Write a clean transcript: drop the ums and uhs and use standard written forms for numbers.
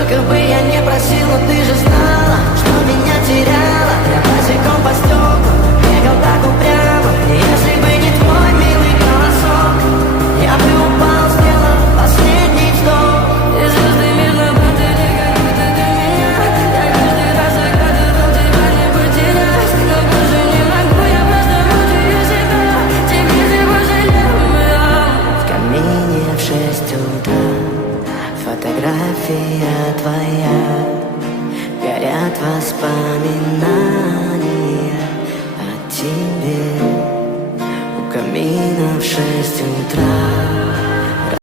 Сколько бы я не просил, но ты же знала, что меня теряла. Я босиком по стеклам бегал так упрямо. Если бы не твой милый голосок, я бы упал, сделал последний вдох. И звезды мирно падали, как будто до меня. Я каждый раз загадывал тебя не потерять, но больше не могу, я просто мучаю себя. Теперь ты пожалел меня. В камине в 6 утра фотография твоя, горят воспоминания о тебе. У камина в 6 утра